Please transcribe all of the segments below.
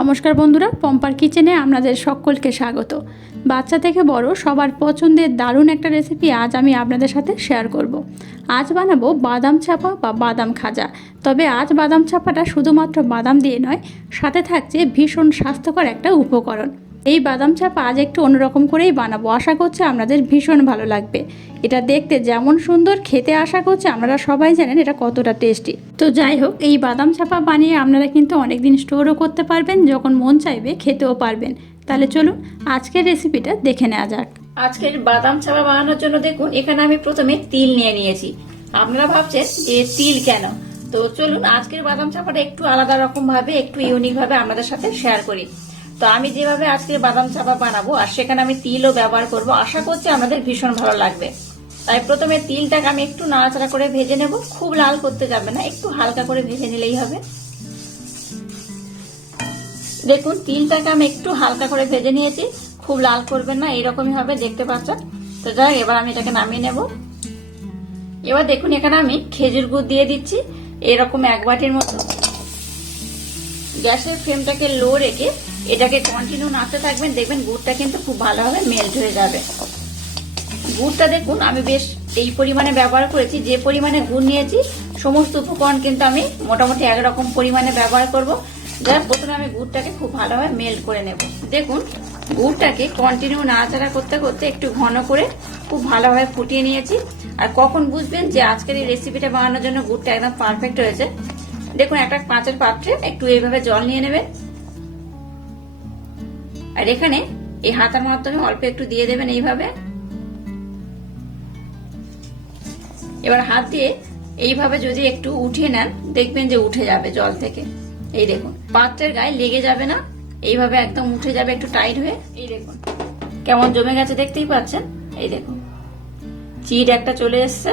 নমস্কার বন্ধুরা, পম্পার কিচেনে আপনাদের সকলকে স্বাগত। বাচ্চা থেকে বড় সবার পছন্দের দারুণ একটা রেসিপি আজ আমি আপনাদের সাথে শেয়ার করব। আজ বানাবো বাদাম ছাপা বা বাদাম খাজা। তবে আজ বাদাম ছাপাটা শুধুমাত্র বাদাম দিয়ে নয়, সাথে থাকছে ভীষণ স্বাস্থ্যকর একটা উপকরণ। এই বাদাম চাপা আজ একটু অন্যরকম করেই বানাবো। আশা করছি আপনাদের ভীষণ ভালো লাগবে। এটা দেখতে যেমন সুন্দর, খেতে আশা করছি আপনারা সবাই জানেন এটা কতটা টেস্টি। তো যাই হোক, এই বাদাম চাপা বানিয়ে আপনারা কিন্তু অনেকদিন স্টোরও করতে পারবেন, যখন মন চাইবে খেতেও পারবেন। তাহলে চলুন, আজকের রেসিপিটা দেখে নেওয়া যাক। আজকের বাদাম চাপা বানানোর জন্য দেখুন, এখানে আমি প্রথমে তিল নিয়ে নিয়েছি। আপনারা ভাবছেন যে তিল কেন? তো চলুন, আজকের বাদাম চাপাটা একটু আলাদা রকম ভাবে একটু ইউনিক ভাবে আপনাদের সাথে শেয়ার করি। তো আমি যেভাবে আজকে বাদাম চাপা বানাবো আর সেখানে আমি তিলও ব্যবহার করব, আশা করছি আমাদের ভীষণ ভালো লাগবে। তাই প্রথমে তিলটাকে আমি একটু নাড়াচাড়া করে ভেজে নেব, খুব লাল করতে যাবে না, একটু হালকা করে ভেজে নিলেই হবে। দেখুন, তিলটাকে আমি একটু হালকা করে ভেজে নিয়েছি, খুব লাল করবেন না এরকমই হবে, দেখতে পাচ্ছেন? তো যাই, এবার আমি এটাকে নামিয়ে নেব। এবার দেখুন, এখানে আমি খেজুর গুড় দিয়ে দিচ্ছি, এরকম এক বাটির মতো। গ্যাসের ফ্লেমটাকে লো রেখে এটাকে কন্টিনিউ নাড়তে থাকবেন, দেখবেন গুড়টা কিন্তু খুব ভালোভাবে মেল্ট হয়ে যাবে। গুড়টা দেখুন, আমি বেশ এই পরিমাণে ব্যবহার করেছি, যে পরিমাণে গুড় নিয়েছি, সমস্ত উপকরণ কিন্তু আমি মোটামুটি একরকম পরিমাণে ব্যবহার করব। যার প্রথমে আমি গুড়টাকে খুব ভালোভাবে মেল্ট করে নেব। দেখুন, গুড়টাকে কন্টিনিউ নাড়াচাড়া করতে করতে একটু ঘন করে খুব ভালোভাবে ফুটিয়ে নিয়েছি। আর কখন বুঝবেন যে আজকের এই রেসিপিটা বানানোর জন্য গুড়টা একদম পারফেক্ট হয়েছে। দেখুন, একটা কাঁচের পাত্রে একটু এইভাবে জল নিয়ে নেবেন। আর এখানে এই হাতার মাধ্যমে অল্প একটু দিয়ে দেবেন এইভাবে। এবার হাত দিয়ে এইভাবে যদি একটু উঠিয়ে নেন, দেখবেন যে উঠে যাবে জল থেকে। এই দেখুন, পাত্রের গায়ে লেগে যাবে না। এইভাবে একদম উঠে যাবে, একটু টাইট হয়ে। এই দেখুন, কেমন জমে গেছে দেখতেই পাচ্ছেন? এই দেখুন, চিট একটা চলে এসছে।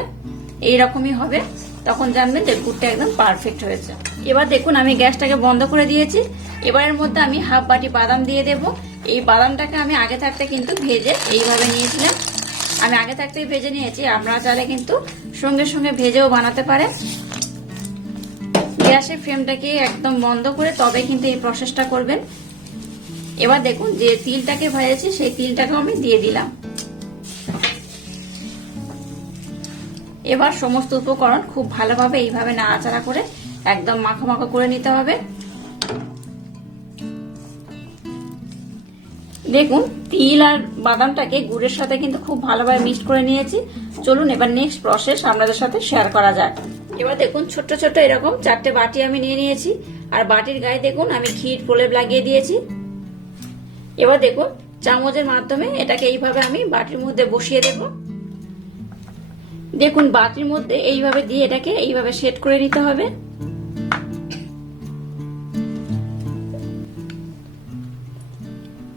এইরকমই হবে। তখন জানবেন যে গুড়টা একদম পারফেক্ট হয়েছে। এবার দেখুন, আমি গ্যাসটাকে বন্ধ করে দিয়েছি। এবারের মধ্যে আমি হাফ বাটি বাদাম দিয়ে দেব। এই বাদামটাকে আমি আগে থাকতে কিন্তু ভেজে এইভাবে নিয়েছিলাম। আমি আগে থাকতেই ভেজে নিয়েছি। আপনারা চাইলে কিন্তু সঙ্গে সঙ্গে ভেজেও বানাতে পারেন। গ্যাসের ফ্লেমটাকে একদম বন্ধ করে তবে কিন্তু এই প্রসেসটা করবেন। এবার দেখুন, যে তিলটাকে ভেজেছি, সেই তিলটাকেও আমি দিয়ে দিলাম। এবার সমস্ত উপকরণ খুব ভালোভাবে এইভাবে নাড়াচাড়া করে একদম মাখো মাখো করে নিতে হবে। দেখুন, তিল আর বাদামটাকে গুড়ের সাথে কিন্তু খুব ভালোভাবে মিক্সড করে নিয়েছি। চলুন এবার নেক্সট প্রসেস আপনাদের সাথে শেয়ার করা যাক। এবার দেখুন, ছোট্ট ছোট্ট এরকম চারটে বাটি আমি নিয়ে নিয়েছি। আর বাটির গায়ে দেখুন, আমি ক্ষীর, প্রলেপ লাগিয়ে দিয়েছি। এবার দেখুন, চামচের মাধ্যমে এটাকে এইভাবে আমি বাটির মধ্যে বসিয়ে দেব। দেখুন, বাটির মধ্যে এইভাবে দিয়ে এটাকে এইভাবে সেট করে নিতে হবে।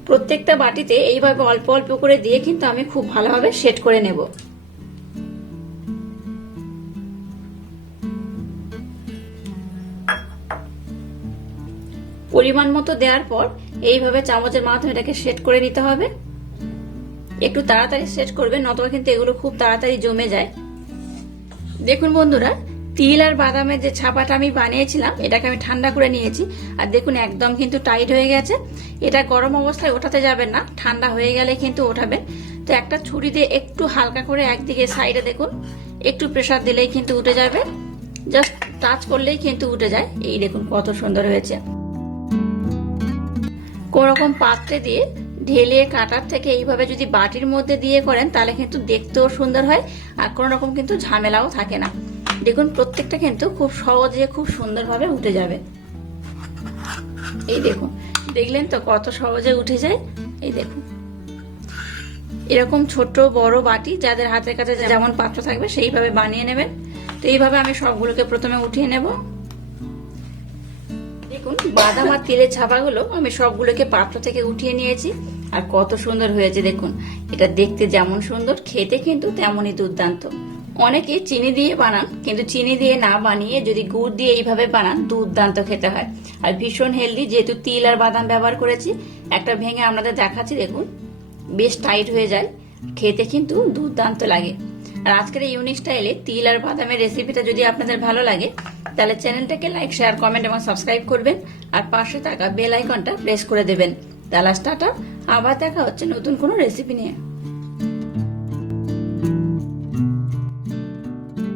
প্রত্যেকটা বাটিতে এইভাবে অল্প অল্প করে দিয়ে কিন্তু আমি খুব ভালোভাবে সেট করে নেব। পরিমাণ মতো দেওয়ার পর এইভাবে চামচের মাধ্যমে এটাকে সেট করে নিতে হবে। একটু তাড়াতাড়ি সেট করবে নতবা কিন্তু এগুলো খুব তাড়াতাড়ি জমে যায়। দেখুন বন্ধুরা, তিল আর বাদামের যে ছাপাটা আমি বানিয়েছিলাম, এটাকে আমি ঠান্ডা করে নিয়েছি। আর দেখুন, একদম কিন্তু টাইট হয়ে গেছে। এটা গরম অবস্থায় ওঠাতে যাবেন না, ঠান্ডা হয়ে গেলে কিন্তু ওঠাবেন তো একটা ছুরি দিয়ে একটু হালকা করে একদিকে সাইডে দেখুন, একটু প্রেশার দিলেই কিন্তু উঠে যাবে। জাস্ট টাচ করলেই কিন্তু উঠে যায়। এই দেখুন, কত সুন্দর হয়েছে। কোনোরকম পাত্রে দিয়ে ঢেলে কাটার থেকে এইভাবে যদি বাটির মধ্যে দিয়ে করেন, তাহলে কিন্তু দেখতেও সুন্দর হয় আর কোনো রকম কিন্তু ঝামেলাও থাকে না। দেখুন, প্রত্যেকটা কিন্তু খুব সহজে, খুব সুন্দরভাবে উঠে যাবে। এই দেখুন, দেখলেন তো কত সহজে উঠে যায়? এই দেখুন। এরকম ছোট, বড় বাটি যাদের হাতের কাছে যেমন পাত্র থাকবে, সেইভাবে বানিয়ে নেবেন। তো এইভাবে আমি সবগুলোকে প্রথমে উঠিয়ে নেব। দেখুন, বাদাম আর তেলের ছাপাগুলো আমি সবগুলোকে পাত্র থেকে উঠিয়ে নিয়েছি। আর কত সুন্দর হয়েছে দেখুন, এটা দেখতে যেমন সুন্দর, খেতে কিন্তু তেমনই দুর্দান্ত। অনেকে চিনি দিয়ে বানান, কিন্তু চিনি দিয়ে না বানিয়ে যদি গুড় দিয়ে এইভাবে বানান, দুর্দান্ত খেতে হয়। আর ভীষণ হেলদি যেহেতু তিল আর বাদাম ব্যবহার করেছি, একটা ভেঙে আপনাদের দেখাচ্ছি, দেখুন, বেশ টাইট হয়ে যায়, খেতে কিন্তু দুর্দান্ত লাগে। আর আজকের এই ইউনিক স্টাইলে তিল আর বাদামের রেসিপিটা যদি আপনাদের ভালো লাগে, তাহলে চ্যানেলটাকে লাইক শেয়ার কমেন্ট এবং সাবস্ক্রাইব করবেন। আর পাশে থাকা বেল আইকনটা প্রেস করে দেবেন। তাহলে আবার দেখা হচ্ছে নতুন কোনো রেসিপি নিয়ে।